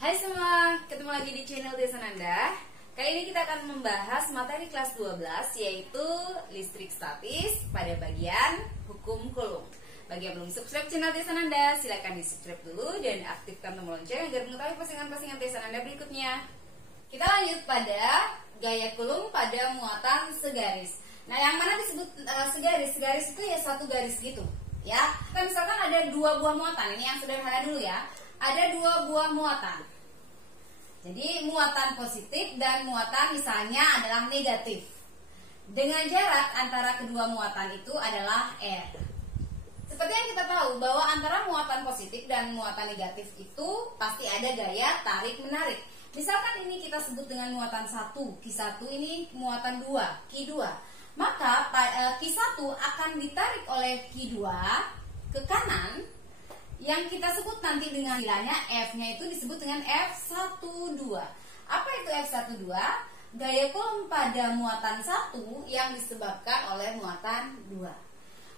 Hai semua, ketemu lagi di channel Desa Nanda. Kali ini kita akan membahas materi kelas 12 yaitu listrik statis pada bagian hukum Coulomb. Bagi yang belum subscribe channel Desa Nanda, silakan di subscribe dulu dan aktifkan tombol lonceng agar mengetahui postingan-postingan Desa Nanda berikutnya. Kita lanjut pada gaya Coulomb pada muatan segaris. Nah, yang mana disebut segaris? Segaris itu ya satu garis gitu, ya. Kita misalkan ada dua buah muatan. Ini yang sederhana dulu ya. Ada dua buah muatan. Jadi muatan positif dan muatan misalnya adalah negatif. Dengan jarak antara kedua muatan itu adalah R. Seperti yang kita tahu bahwa antara muatan positif dan muatan negatif itu pasti ada gaya tarik-menarik. Misalkan ini kita sebut dengan muatan 1, Q1 ini muatan 2, Q2. Maka Q1 akan ditarik oleh Q2 ke kanan, yang kita sebut nanti dengan istilahnya F-nya itu disebut dengan F12. Apa itu F12? Gaya Coulomb pada muatan 1 yang disebabkan oleh muatan 2.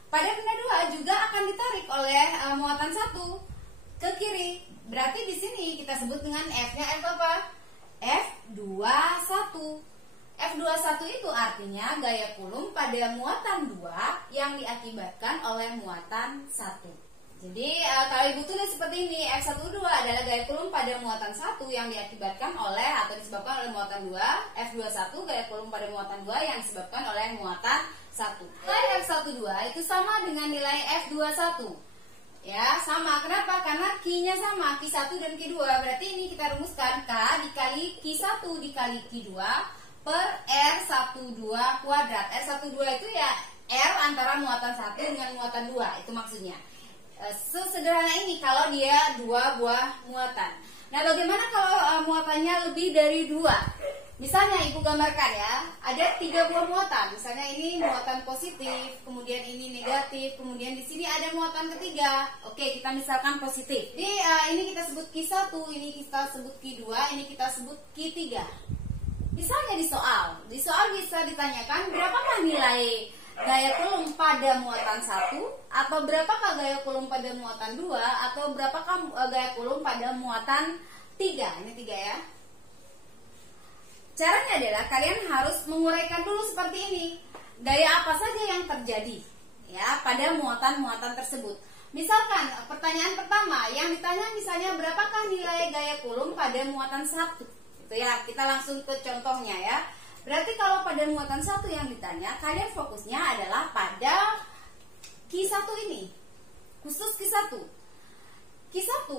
Pada benda 2 juga akan ditarik oleh muatan 1 ke kiri. Berarti di sini kita sebut dengan F-nya F apa? F21. F21 itu artinya gaya Coulomb pada muatan 2 yang diakibatkan oleh muatan 1. Jadi kalau ibu tulis seperti ini, F12 adalah gaya Coulomb pada muatan 1 yang diakibatkan oleh atau disebabkan oleh muatan 2. F21 gaya Coulomb pada muatan 2 yang disebabkan oleh muatan 1. Nilai F12 itu sama dengan nilai F21. Ya, sama. Kenapa? Karena Q-nya sama, Q1 dan Q2. Berarti ini kita rumuskan K dikali Q1 dikali Q2 per R12 kuadrat. R12 itu ya R antara muatan 1 dengan muatan 2. Itu maksudnya. Sesederhana ini kalau dia dua buah muatan. Nah, bagaimana kalau muatannya lebih dari 2? Misalnya ibu gambarkan ya, ada 3 buah muatan. Misalnya ini muatan positif, kemudian ini negatif, kemudian di sini ada muatan ketiga. Oke, kita misalkan positif. Jadi ini kita sebut Q1, ini kita sebut Q2, ini kita sebut Q3. Misalnya di soal bisa ditanyakan berapakah nilai gaya Coulomb pada muatan 1, atau berapakah gaya Coulomb pada muatan 2, atau berapakah gaya Coulomb pada muatan 3. Ini 3 ya. Caranya adalah kalian harus menguraikan dulu seperti ini. Gaya apa saja yang terjadi ya pada muatan-muatan tersebut. Misalkan pertanyaan pertama yang ditanya misalnya berapakah nilai gaya Coulomb pada muatan 1. Itu ya, kita langsung ke contohnya ya. Berarti kalau pada muatan 1 yang ditanya, kalian fokusnya adalah pada Q1 ini. Khusus Q1. Q1,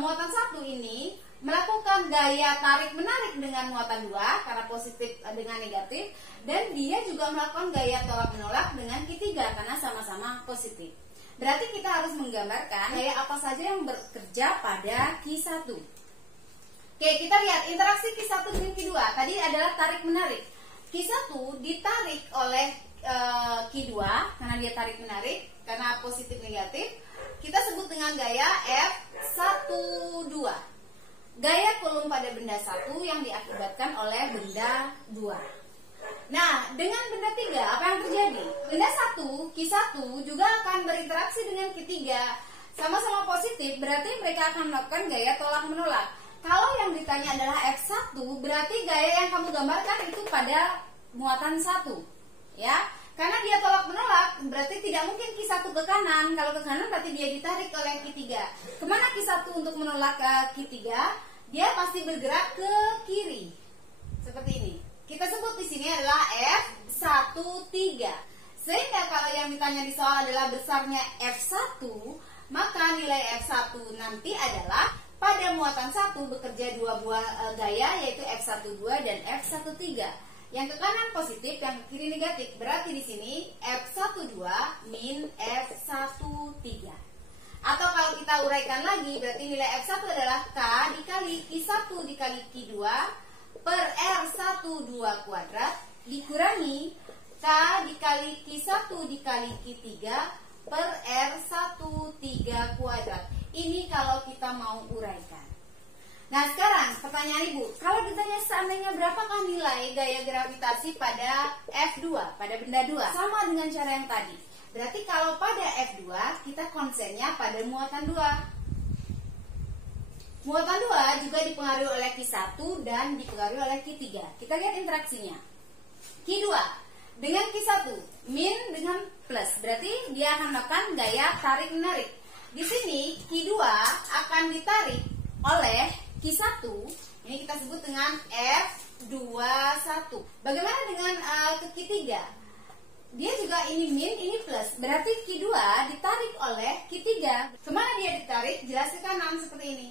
muatan 1 ini melakukan gaya tarik-menarik dengan muatan 2, karena positif dengan negatif. Dan dia juga melakukan gaya tolak-menolak dengan Q3, karena sama-sama positif. Berarti kita harus menggambarkan gaya apa saja yang bekerja pada Q1. Oke, kita lihat interaksi Q1 dengan Q2. Tadi adalah tarik-menarik. Q1 ditarik oleh Q2 karena dia tarik-menarik, karena positif negatif. Kita sebut dengan gaya F12. Gaya Coulomb pada benda 1 yang diakibatkan oleh benda 2. Nah, dengan benda 3 apa yang terjadi? Benda 1, Q1 juga akan berinteraksi dengan Q3. Sama-sama positif, berarti mereka akan melakukan gaya tolak-menolak. Kalau yang ditanya adalah F1, berarti gaya yang kamu gambarkan itu pada muatan 1. Ya, karena dia tolak menolak, berarti tidak mungkin Q1 ke kanan. Kalau ke kanan berarti dia ditarik oleh Q3. Kemana Q1 untuk menolak Q3? Dia pasti bergerak ke kiri. Seperti ini. Kita sebut di sini adalah F13. Sehingga kalau yang ditanya di soal adalah besarnya F1, maka nilai F1 nanti adalah pada muatan 1 bekerja dua buah gaya, yaitu F12 dan F13. Yang ke kanan positif, yang ke kiri negatif. Berarti di sini F12 min F13. Atau kalau kita uraikan lagi, berarti nilai F1 adalah K dikali Q1 dikali Q2 per R12 kuadrat dikurangi K dikali Q1 dikali Q3 per R13 kuadrat. Ini kalau kita mau uraikan. Nah, sekarang pertanyaan ibu, kalau ditanya seandainya berapakah nilai gaya gravitasi pada F2, pada benda 2? Sama dengan cara yang tadi. Berarti kalau pada F2 kita konsennya pada muatan 2. Muatan 2 juga dipengaruhi oleh Q1 dan dipengaruhi oleh Q3. Kita lihat interaksinya. Q2 dengan Q1, min dengan plus, berarti dia akan melakukan gaya tarik-menarik. Di sini Q2 akan ditarik oleh Q1, ini kita sebut dengan F21. Bagaimana dengan ke Q3? Dia juga ini min, ini plus, berarti Q2 ditarik oleh Q3. Kemana dia ditarik? Jelas ke kanan seperti ini.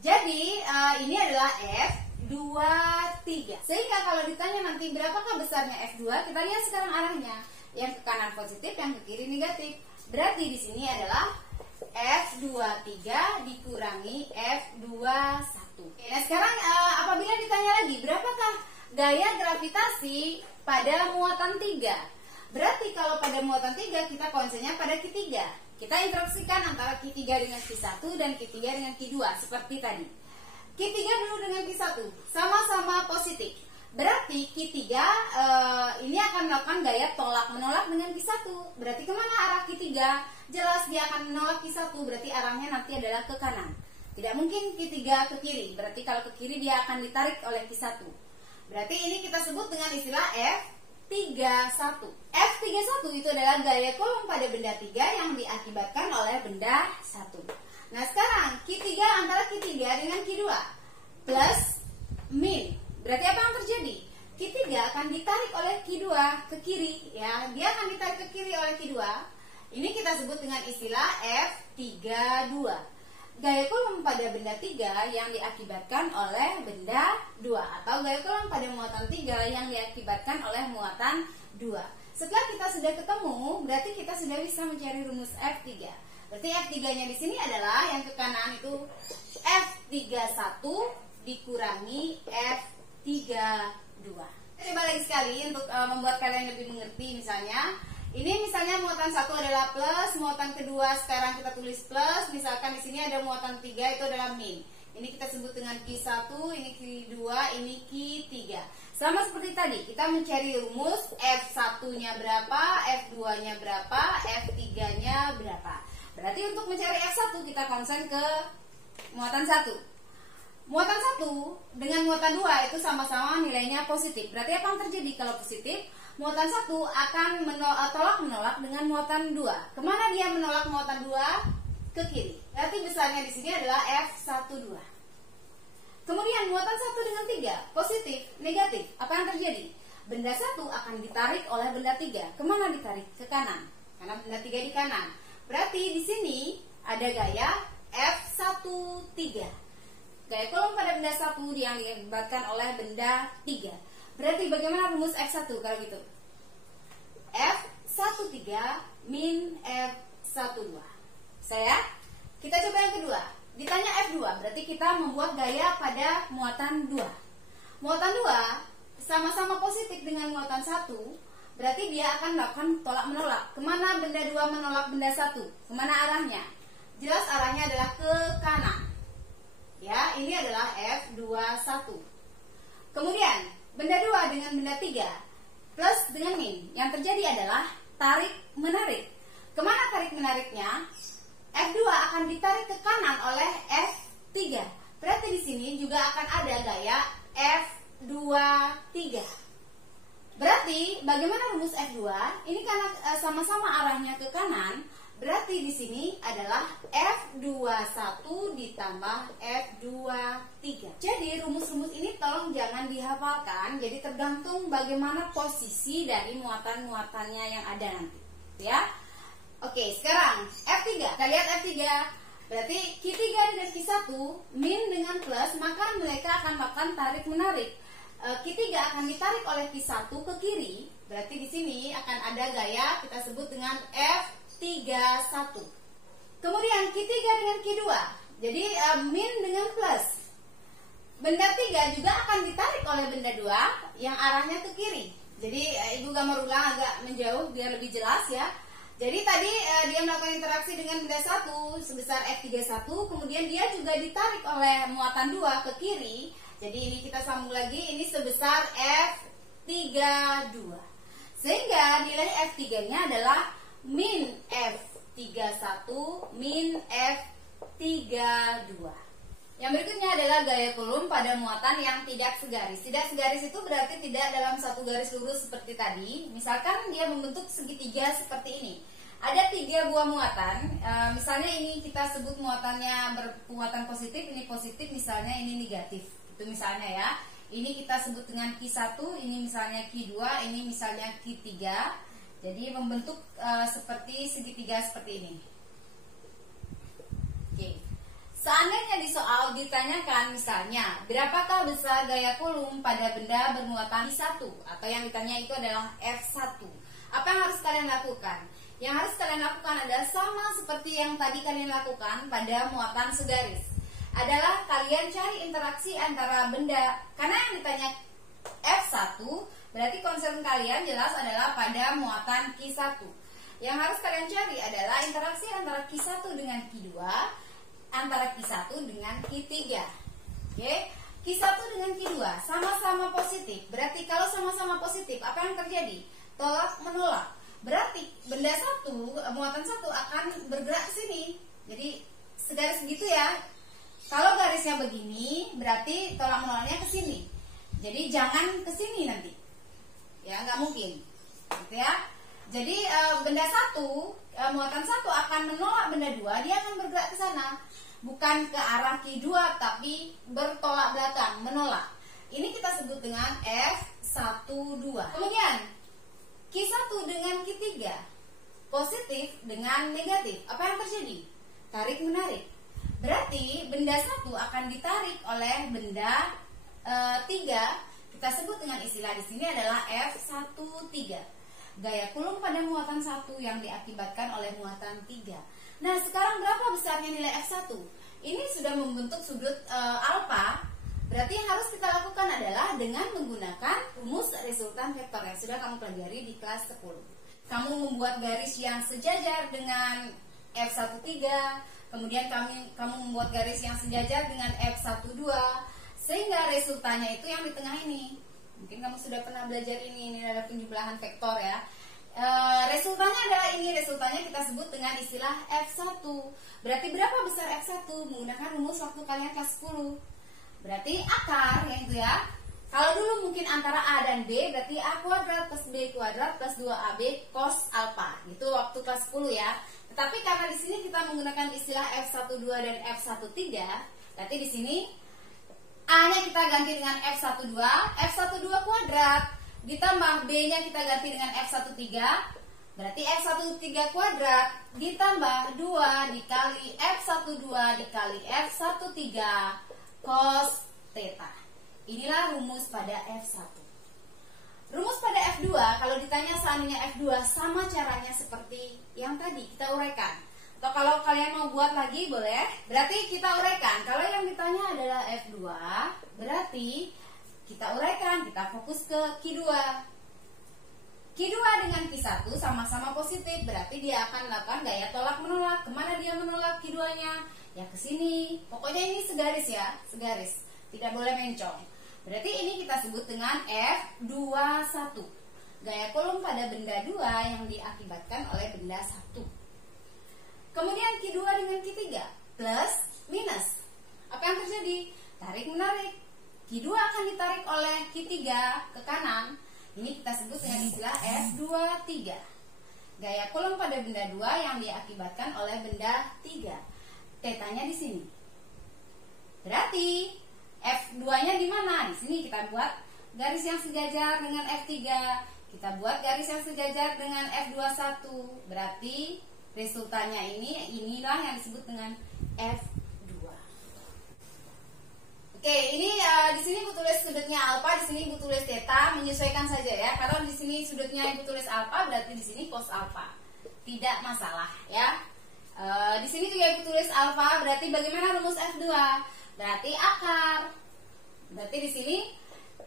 Jadi ini adalah F23. Sehingga kalau ditanya nanti berapakah besarnya F2, kita lihat sekarang arahnya. Yang ke kanan positif, yang ke kiri negatif. Berarti di sini adalah F23 dikurangi F21. Oke, nah sekarang apabila ditanya lagi berapakah gaya gravitasi pada muatan 3? Berarti kalau pada muatan 3 kita konsennya pada Q3. Kita interaksikan antara Q3 dengan Q1 dan Q3 dengan Q2 seperti tadi. Q3 dulu dengan Q1 sama-sama positif. Berarti Q3 ini akan melakukan gaya tolak-menolak dengan Q1. Berarti kemana arah Q3? Jelas dia akan menolak Q1, berarti arahnya nanti adalah ke kanan. Tidak mungkin Q3 ke kiri, berarti kalau ke kiri dia akan ditarik oleh Q1. Berarti ini kita sebut dengan istilah F31. F31 itu adalah gaya Coulomb pada benda 3 yang diakibatkan oleh benda 1. Nah sekarang Q3 antara Q3 dengan Q2 plus min. Berarti apa yang terjadi? Q3 akan ditarik oleh Q2 ke kiri, ya. Dia akan ditarik ke kiri oleh Q2. Ini kita sebut dengan istilah F32. Gaya Coulomb pada benda 3 yang diakibatkan oleh benda 2, atau gaya Coulomb pada muatan 3 yang diakibatkan oleh muatan 2. Setelah kita sudah ketemu, berarti kita sudah bisa mencari rumus F3. Berarti F3-nya di sini adalah yang ke kanan itu F31 dikurangi F32. Coba lagi sekali untuk membuat kalian lebih mengerti. Misalnya muatan 1 adalah plus, muatan kedua sekarang kita tulis plus. Misalkan di sini ada muatan 3 itu adalah min. Ini kita sebut dengan Q1, ini Q2, ini Q3. Sama seperti tadi, kita mencari rumus F1-nya berapa, F2-nya berapa, F3-nya berapa. Berarti untuk mencari F1 kita konsen ke muatan 1. Muatan 1 dengan muatan 2 itu sama-sama nilainya positif. Berarti apa yang terjadi kalau positif? Muatan 1 akan tolak-menolak dengan muatan 2. Kemana dia menolak muatan 2? Ke kiri. Berarti besarnya di sini adalah F12. Kemudian muatan 1 dengan 3 positif, negatif. Apa yang terjadi? Benda 1 akan ditarik oleh benda 3. Kemana ditarik? Ke kanan. Karena benda 3 di kanan. Berarti di sini ada gaya F13. Gaya Coulomb pada benda 1 yang diakibatkan oleh benda 3. Berarti bagaimana rumus F1 kalau gitu? F13 min F12. Kita coba yang kedua. Ditanya F2, berarti kita membuat gaya pada muatan 2. Muatan 2 sama-sama positif dengan muatan 1, berarti dia akan melakukan tolak-menolak. Kemana benda 2 menolak benda 1? Kemana arahnya? Jelas arahnya adalah ke kanan. Ya, ini adalah F21. Kemudian benda 2 dengan benda 3 plus dengan min. Yang terjadi adalah tarik-menarik. Kemana tarik-menariknya? F2 akan ditarik ke kanan oleh F3. Berarti di sini juga akan ada gaya F23. Berarti bagaimana rumus F2? Ini karena sama-sama arahnya ke kanan, berarti di sini adalah F21 ditambah F23. Jadi rumus-rumus ini tolong jangan dihafalkan. Jadi tergantung bagaimana posisi dari muatan-muatannya yang ada nanti, ya. Oke, sekarang F3. Kita lihat F3. Berarti Q3 dan Q1 min dengan plus, maka mereka akan melakukan tarik-menarik. Q3 akan ditarik oleh Q1 ke kiri. Berarti di sini akan ada gaya kita sebut dengan F31. Kemudian Q3 dengan Q2. Jadi min dengan plus. Benda 3 juga akan ditarik oleh benda 2 yang arahnya ke kiri. Jadi Ibu gambar ulang agak menjauh biar lebih jelas ya. Jadi tadi dia melakukan interaksi dengan benda 1 sebesar F31, kemudian dia juga ditarik oleh muatan 2 ke kiri. Jadi ini kita sambung lagi, ini sebesar F32. Sehingga nilai F3-nya adalah min F31 min F32. Yang berikutnya adalah gaya Coulomb pada muatan yang tidak segaris. Tidak segaris itu berarti tidak dalam satu garis lurus seperti tadi. Misalkan dia membentuk segitiga seperti ini. Ada 3 buah muatan, misalnya ini kita sebut muatannya bermuatan positif, ini positif, misalnya ini negatif. Itu misalnya ya. Ini kita sebut dengan Q1, ini misalnya Q2, ini misalnya Q3. Jadi membentuk seperti segitiga seperti ini. Oke. Seandainya di soal ditanyakan misalnya, berapakah besar gaya Coulomb pada benda bermuatan Q1? Atau yang ditanya itu adalah F1. Apa yang harus kalian lakukan? Yang harus kalian lakukan adalah sama seperti yang tadi kalian lakukan pada muatan segaris. Adalah kalian cari interaksi antara benda. Karena yang ditanya F1, berarti concern kalian jelas adalah pada muatan Q1. Yang harus kalian cari adalah interaksi antara Q1 dengan Q2, antara Q1 dengan Q3. Oke? Q1 dengan Q2 sama-sama positif. Berarti kalau sama-sama positif, apa yang terjadi? Tolak menolak. Berarti benda muatan satu akan bergerak ke sini. Jadi segaris begitu ya. Kalau garisnya begini, berarti tolak menolaknya ke sini. Jadi jangan ke sini nanti. Ya, nggak mungkin. Gitu ya. Jadi benda muatan satu akan menolak benda 2, dia akan bergerak ke sana. Bukan ke arah Q2 tapi bertolak belakang, menolak. Ini kita sebut dengan F12. Kemudian Q1 dengan Q3 positif dengan negatif. Apa yang terjadi? Tarik menarik. Berarti benda 1 akan ditarik oleh benda 3. Kita sebut dengan istilah di sini adalah F13. Gaya Coulomb pada muatan 1 yang diakibatkan oleh muatan 3. Nah, sekarang berapa besarnya nilai F1? Ini sudah membentuk sudut alfa. Berarti yang harus kita lakukan adalah dengan menggunakan rumus resultan vektor yang sudah kamu pelajari di kelas 10. Kamu membuat garis yang sejajar dengan F13, kemudian kamu membuat garis yang sejajar dengan F12, sehingga resultannya itu yang di tengah ini. Mungkin kamu sudah pernah belajar ini adalah penjumlahan vektor ya. Resultannya adalah ini, resultannya kita sebut dengan istilah F1. Berarti berapa besar F1? Menggunakan rumus waktu kalian kelas 10. Berarti akar yang itu ya. Kalau dulu mungkin antara A dan B, berarti A kuadrat plus B kuadrat plus 2AB cos alpha. Itu waktu kelas 10 ya. Tetapi karena di sini kita menggunakan istilah F12 dan F13, berarti di sini A-nya kita ganti dengan F12, F12 kuadrat ditambah B-nya kita ganti dengan F13, berarti F13 kuadrat ditambah 2 dikali F12 dikali F13 cos theta. Inilah rumus pada F1. Rumus pada F2, kalau ditanya seandainya F2 sama caranya seperti yang tadi, kita uraikan. Atau kalau kalian mau buat lagi boleh. Berarti kita uraikan. Kalau yang ditanya adalah F2, berarti kita uraikan, kita fokus ke Q2. Q2 dengan Q1 sama-sama positif, berarti dia akan melakukan gaya tolak menolak. Kemana dia menolak Q2-nya? Ya ke sini. Pokoknya ini segaris ya, segaris. Tidak boleh mencong. Berarti ini kita sebut dengan F21. Gaya Coulomb pada benda 2 yang diakibatkan oleh benda 1. Kemudian Q2 dengan Q3 plus minus. Apa yang terjadi? Tarik menarik. Q2 akan ditarik oleh Q3 ke kanan. Ini kita sebut dengan istilah F23. Gaya Coulomb pada benda 2 yang diakibatkan oleh benda 3. Tetanya di sini. Berarti F2-nya di mana? Di sini kita buat garis yang sejajar dengan F3. Kita buat garis yang sejajar dengan F21. Berarti resultannya inilah yang disebut dengan F2. Oke, ini di sini ibu tulis sudutnya alfa, di sini ibu tulis theta, menyesuaikan saja ya. Kalau di sini sudutnya ibu tulis alfa, berarti di sini cos alfa. Tidak masalah ya. Di sini juga ibu tulis alfa, berarti bagaimana rumus F2? Berarti akar. Berarti di sini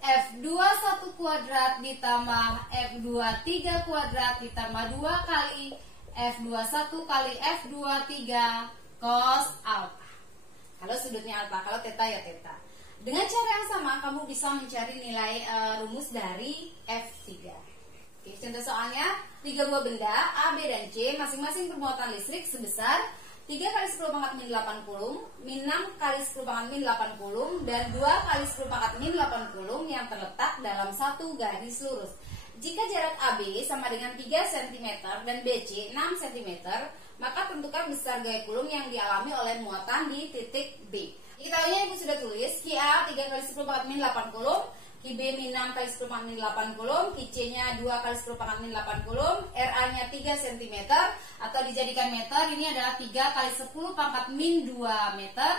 F21 kuadrat ditambah F23 kuadrat ditambah 2 kali F21 kali F23 cos alpha. Kalau sudutnya alpha, kalau theta ya theta. Dengan cara yang sama kamu bisa mencari nilai rumus dari F3. Oke, contoh soalnya 3 buah benda A, B, dan C masing-masing bermuatan listrik sebesar 3 kali 10 pangkat min 80, min 6 kali 10 pangkat min 80, dan 2 kali 10 pangkat min 80 yang terletak dalam satu garis lurus. Jika jarak AB sama dengan 3 cm dan BC 6 cm, maka tentukan besar gaya Coulomb yang dialami oleh muatan di titik B. Diketahuinya Ibu sudah tulis, QA 3 kali 10 pangkat min 8 Coulomb, QB min 6 kali 10 pangkat min 8 Coulomb, QC-nya 2 kali 10 pangkat min 8 Coulomb, RA-nya 3 cm atau dijadikan meter, ini adalah 3 kali 10 pangkat min 2 meter.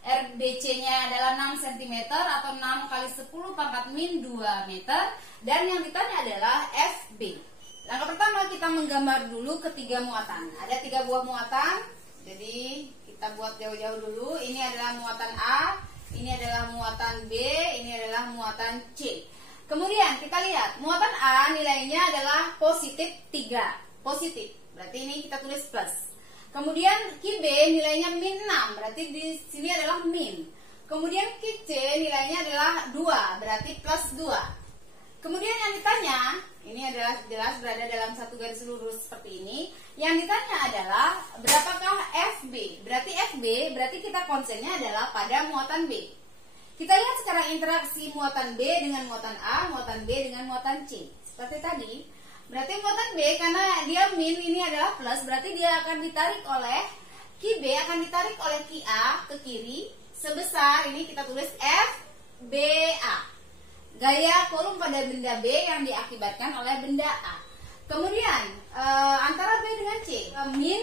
RBC-nya adalah 6 cm atau 6 kali 10 pangkat min 2 meter. Dan yang ditanya adalah FB. Langkah pertama kita menggambar dulu ketiga muatan. Ada 3 buah muatan. Jadi kita buat jauh-jauh dulu. Ini adalah muatan A, ini adalah muatan B, ini adalah muatan C. Kemudian kita lihat muatan A nilainya adalah positif 3. Positif. Berarti ini kita tulis plus. Kemudian QB nilainya min 6, berarti di sini adalah min. Kemudian QC nilainya adalah 2, berarti plus 2. Kemudian yang ditanya, ini adalah jelas berada dalam satu garis lurus seperti ini. Yang ditanya adalah berapakah FB? Berarti FB, berarti kita konsennya adalah pada muatan B. Kita lihat sekarang interaksi muatan B dengan muatan A, muatan B dengan muatan C. Seperti tadi. Berarti muatan B karena dia min, ini adalah plus, berarti dia akan ditarik oleh QB akan ditarik oleh QA ke kiri sebesar, ini kita tulis FBA. Gaya Coulomb pada benda B yang diakibatkan oleh benda A. Kemudian antara B dengan C, min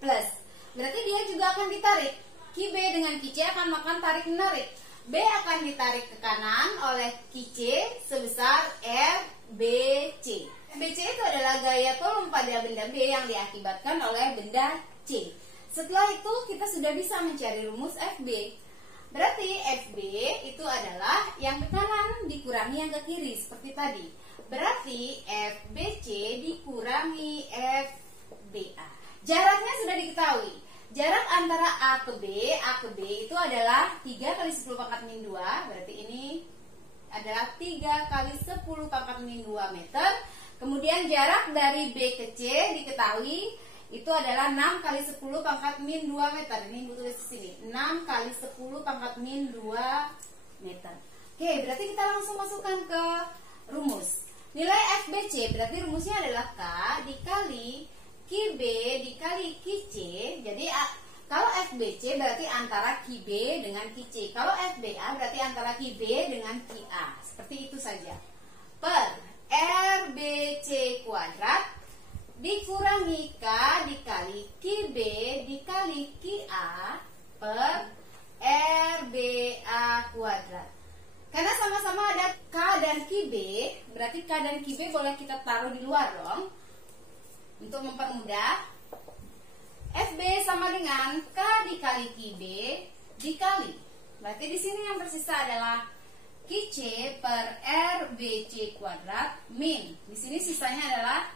plus. Berarti dia juga akan ditarik. QB dengan QC akan melakukan tarik menarik. B akan ditarik ke kanan oleh QC sebesar FBC. BC itu adalah gaya Coulomb pada benda B yang diakibatkan oleh benda C. Setelah itu kita sudah bisa mencari rumus FB. Berarti FB itu adalah yang ke kanan dikurangi yang ke kiri seperti tadi. Berarti FBC dikurangi FBA. Jaraknya sudah diketahui. Jarak antara A ke B itu adalah 3 kali 10 pangkat min 2. Berarti ini adalah 3 kali 10 pangkat min 2 meter. Kemudian jarak dari B ke C diketahui itu adalah 6 kali 10 pangkat min 2 meter. Ini Ibu tulis di sini. 6 kali 10 pangkat min 2 meter. Oke, berarti kita langsung masukkan ke rumus. Nilai FBC berarti rumusnya adalah K dikali QB dikali QC. Jadi kalau FBC berarti antara QB dengan QC. Kalau FBA berarti antara QB dengan QA. Seperti itu saja. Per RBC kuadrat dikurangi K dikali QB dikali QA per RBA kuadrat. Karena sama-sama ada K dan QB, berarti K dan QB boleh kita taruh di luar dong. Untuk mempermudah, FB sama dengan K dikali QB dikali. Berarti di sini yang tersisa adalah QC per RBC kuadrat min. Di sini sisanya adalah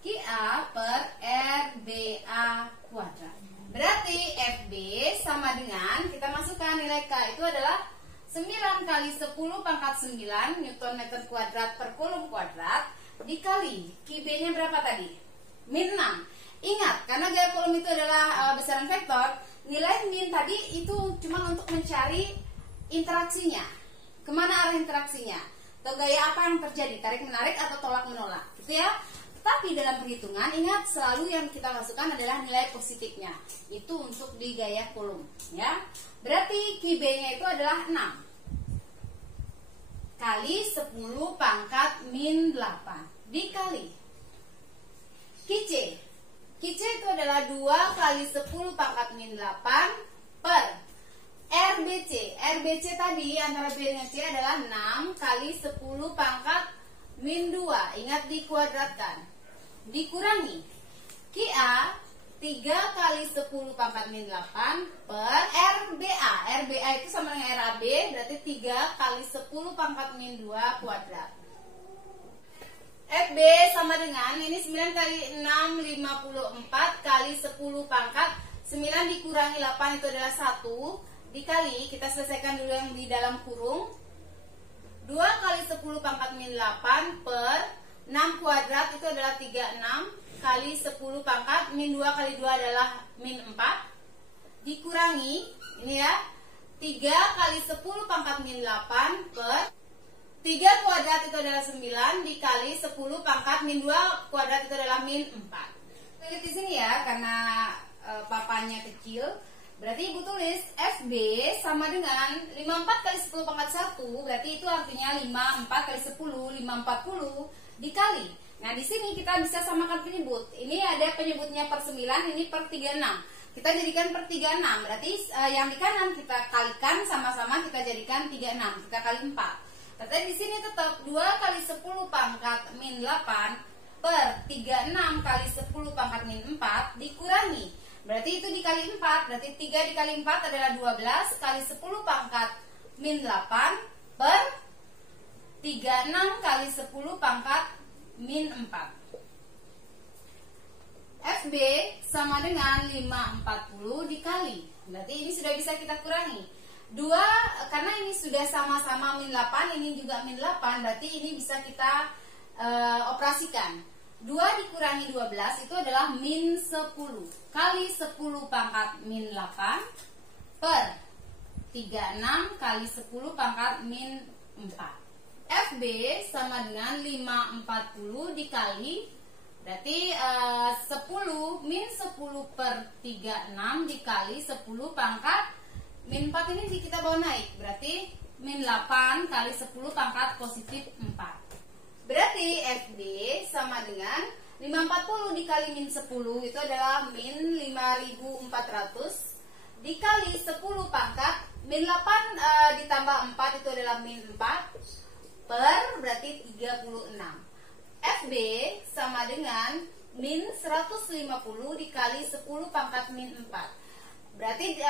QA per RBA kuadrat. Berarti FB sama dengan, kita masukkan nilai K itu adalah 9 kali 10 pangkat 9 Newton meter kuadrat per Coulomb kuadrat dikali QB-nya berapa tadi? Min 6. Ingat, karena gaya Coulomb itu adalah besaran vektor, nilai min tadi itu cuma untuk mencari interaksinya. Kemana arah interaksinya? Atau gaya apa yang terjadi? Tarik menarik atau tolak menolak, gitu ya. Tapi dalam perhitungan ingat selalu yang kita masukkan adalah nilai positifnya. Itu untuk di gaya Coulomb, ya. Berarti QB-nya itu adalah 6 kali 10 pangkat min 8 dikali QC. QC itu adalah 2 kali 10 pangkat min 8 per RBC. RBC tadi antara B dengan C adalah 6 kali 10 pangkat min 2. Ingat dikuadratkan. Dikurangi QA 3 kali 10 pangkat min 8 per RBA. RBA itu sama dengan RAB, berarti 3 kali 10 pangkat min 2 kuadrat. FB sama dengan, ini 9 kali 6, 54 kali 10 pangkat 9 dikurangi 8 itu adalah 1 dikali, kita selesaikan dulu yang di dalam kurung, 2 kali 10 pangkat min 8 per 6 kuadrat itu adalah 36 kali 10 pangkat min 2 kali 2 adalah min 4 dikurangi ini ya 3 kali 10 pangkat min 8 per 3 kuadrat itu adalah 9 dikali 10 pangkat min 2 kuadrat itu adalah min 4. Lihat di sini ya, karena papanya kecil, berarti ibu tulis FB sama dengan 54 kali 10 pangkat 1, berarti itu artinya 54 kali 10, 540 dikali. Nah di sini kita bisa samakan penyebut. Ini ada penyebutnya per 9, ini per 36. Kita jadikan per 36, berarti yang di kanan kita kalikan sama-sama kita jadikan 36, kita kali 4. Berarti di sini tetap 2 kali 10 pangkat min 8 per 36 kali 10 pangkat min 4 dikurangi. Berarti itu dikali 4, berarti 3 dikali 4 adalah 12 kali 10 pangkat min 8 per 36 kali 10 pangkat min 4. FB sama dengan 540 dikali. Berarti ini sudah bisa kita kurangi. 2, karena ini sudah sama-sama min 8, ini juga min 8, berarti ini bisa kita operasikan. 2 dikurangi 12 itu adalah min 10 kali 10 pangkat min 8 per 36 kali 10 pangkat min 4. FB sama dengan 540 dikali, berarti 10 min 10 per 36 dikali 10 pangkat min 4 ini kita bawa naik, berarti min 8 kali 10 pangkat positif 4. Berarti FB sama dengan 540 dikali min 10 itu adalah min 5400 dikali 10 pangkat min 8 ditambah 4 itu adalah min 4 per berarti 36. FB sama dengan min 150 dikali 10 pangkat min 4. Berarti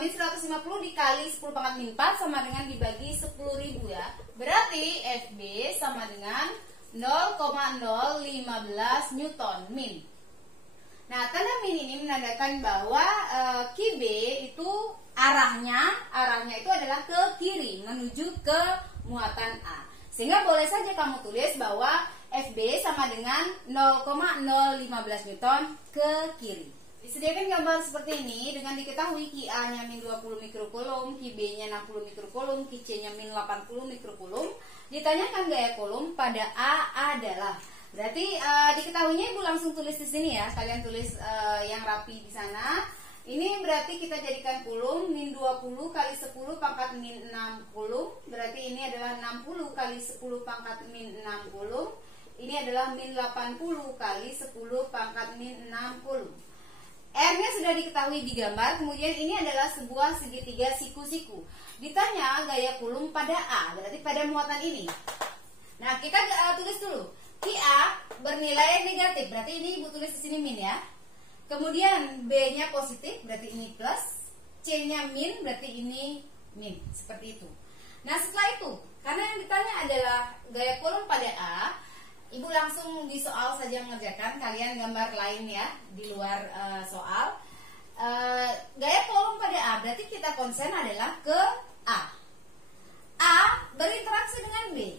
min 150 dikali 10 pangkat min 4 sama dengan dibagi 10.000 ya. Berarti FB sama dengan 0,015 Newton min. Nah, tanda min ini menandakan bahwa QB itu arahnya itu adalah ke kiri menuju ke muatan A. Sehingga boleh saja kamu tulis bahwa FB sama dengan 0,015 Newton ke kiri. Disediakan gambar seperti ini dengan diketahui QA-nya min 20 mikrokulum, QB-nya 60 mikrokulum, QC-nya min 80 mikrokulum. Ditanyakan gaya kulum pada A adalah. Berarti diketahuinya Ibu langsung tulis di sini ya. Kalian tulis yang rapi di sana. Ini berarti kita jadikan kulum min 20 kali 10 pangkat min 60. Berarti ini adalah 60 kali 10 pangkat min 60. Ini adalah min 80 kali 10 pangkat min 60. R-nya sudah diketahui di gambar, kemudian ini adalah sebuah segitiga siku-siku. Ditanya gaya kulum pada A, berarti pada muatan ini. Nah, kita tulis dulu. QA bernilai negatif, berarti ini Ibu tulis di sini min ya. Kemudian B-nya positif, berarti ini plus. C-nya min, berarti ini min. Seperti itu. Nah, setelah itu, karena yang ditanya adalah gaya kulum pada A, Ibu langsung di soal saja mengerjakan, kalian gambar lain ya di luar soal. Gaya kolom pada A, berarti kita konsen adalah ke A. A berinteraksi dengan B.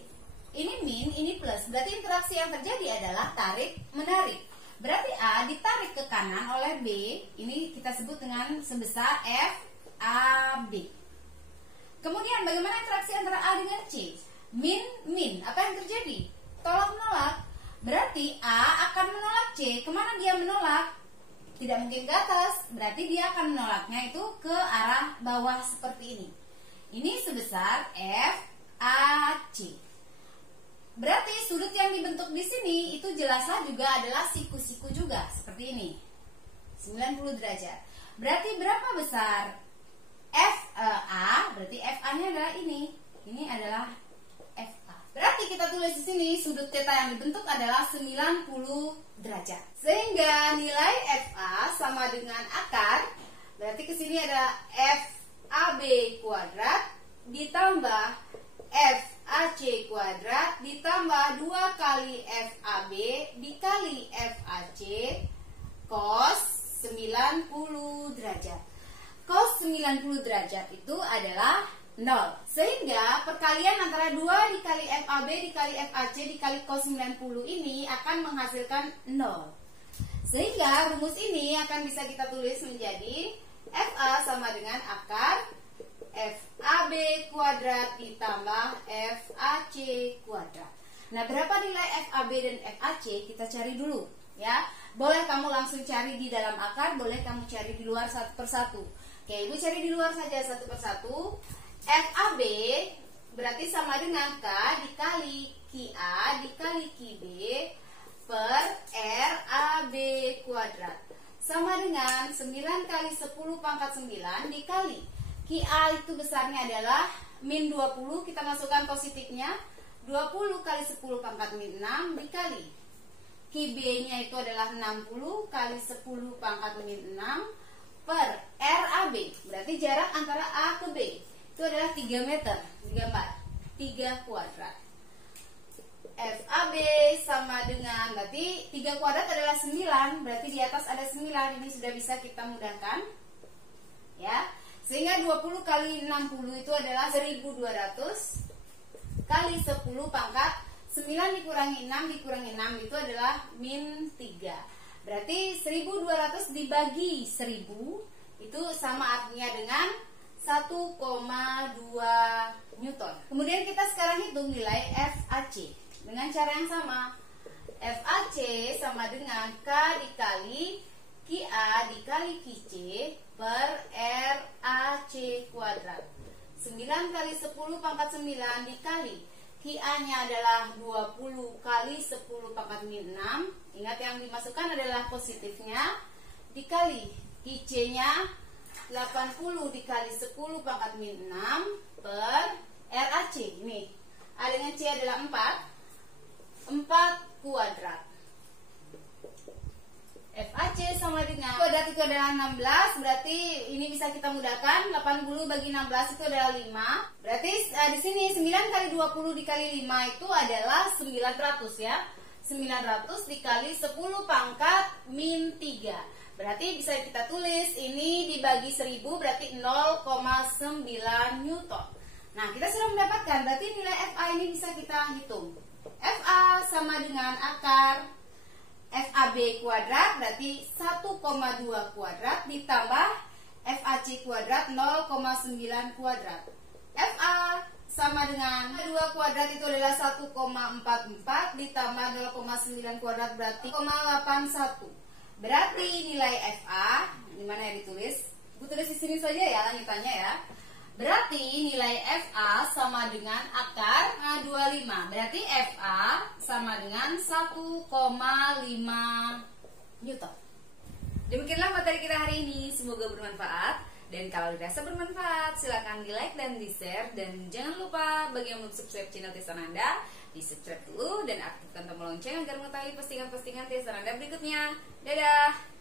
Ini min, ini plus. Berarti interaksi yang terjadi adalah tarik menarik. Berarti A ditarik ke kanan oleh B. Ini kita sebut dengan sebesar FAB. Kemudian bagaimana interaksi antara A dengan C? Min, min. Apa yang terjadi? Tolak menolak. Berarti A akan menolak C. Kemana dia menolak? Tidak mungkin ke atas. Berarti dia akan menolaknya itu ke arah bawah seperti ini. Ini sebesar FAC. Berarti sudut yang dibentuk di sini itu jelaslah juga adalah siku-siku juga seperti ini. 90 derajat. Berarti berapa besar FA? Berarti FA-nya adalah ini. Ini adalah berarti kita tulis di sini sudut theta yang dibentuk adalah 90 derajat. Sehingga nilai FA sama dengan akar. Berarti ke sini ada FAB kuadrat ditambah FAC kuadrat ditambah 2 kali FAB dikali FAC cos 90 derajat. Cos 90 derajat itu adalah 0. Sehingga perkalian antara 2 dikali FAB dikali FAC dikali cos 90 ini akan menghasilkan 0. Sehingga rumus ini akan bisa kita tulis menjadi FA sama dengan akar FAB kuadrat ditambah FAC kuadrat. Nah, berapa nilai FAB dan FAC? Kita cari dulu ya. Boleh kamu langsung cari di dalam akar, boleh kamu cari di luar satu persatu. Oke, Ibu cari di luar saja satu persatu. FAB berarti sama dengan K dikali QA dikali QB per RAB kuadrat. Sama dengan 9 kali 10 pangkat 9 dikali QA itu besarnya adalah min 20, kita masukkan positifnya, 20 kali 10 pangkat min 6 dikali QB nya itu adalah 60 kali 10 pangkat min 6 per RAB, berarti jarak antara A ke B itu adalah 3 meter, digambar 3 kuadrat. FAB sama dengan, berarti 3 kuadrat adalah 9, berarti di atas ada 9, ini sudah bisa kita mudahkan ya. Sehingga 20 kali 60 itu adalah 1200 kali 10 pangkat 9 dikurangi 6 itu adalah min 3. Berarti 1200 dibagi 1000 itu sama artinya dengan 1,2 Newton. Kemudian kita sekarang hitung nilai FAC dengan cara yang sama. FAC sama dengan K dikali QA dikali QC per RAC kuadrat. 9 kali 10 pangkat 9 dikali QA nya adalah 20 kali 10 pangkat min 6. Ingat yang dimasukkan adalah positifnya, dikali QC nya 80 dikali 10 pangkat min 6 per RAC. Ini A dengan C adalah 4 kuadrat. FAC sama dengan kuadrat itu adalah 16, berarti ini bisa kita mudahkan, 80 bagi 16 itu adalah 5. Berarti di sini 9 kali 20 dikali 5 itu adalah 900 ya. 900 dikali 10 pangkat min 3. Berarti bisa kita tulis ini dibagi 1000 berarti 0,9 Newton. Nah, kita sudah mendapatkan, berarti nilai FA ini bisa kita hitung. FA sama dengan akar FAB kuadrat berarti 1,2 kuadrat ditambah FAC kuadrat 0,9 kuadrat. FA sama dengan 2 kuadrat itu adalah 1,44 ditambah 0,9 kuadrat berarti 0,81. Berarti nilai FA, di mana ya ditulis? Gue tulis di sini saja ya lanjutannya ya. Berarti nilai FA sama dengan akar 25. Berarti FA sama dengan 1,5 Newton. Demikianlah materi kita hari ini. Semoga bermanfaat. Dan kalau dirasa bermanfaat, silakan di like dan di share. Dan jangan lupa bagi yang belum subscribe channel Tia Sananda, di subscribe dulu dan aktifkan tombol lonceng agar mengetahui postingan-postingan Tia Sananda berikutnya. Dadah!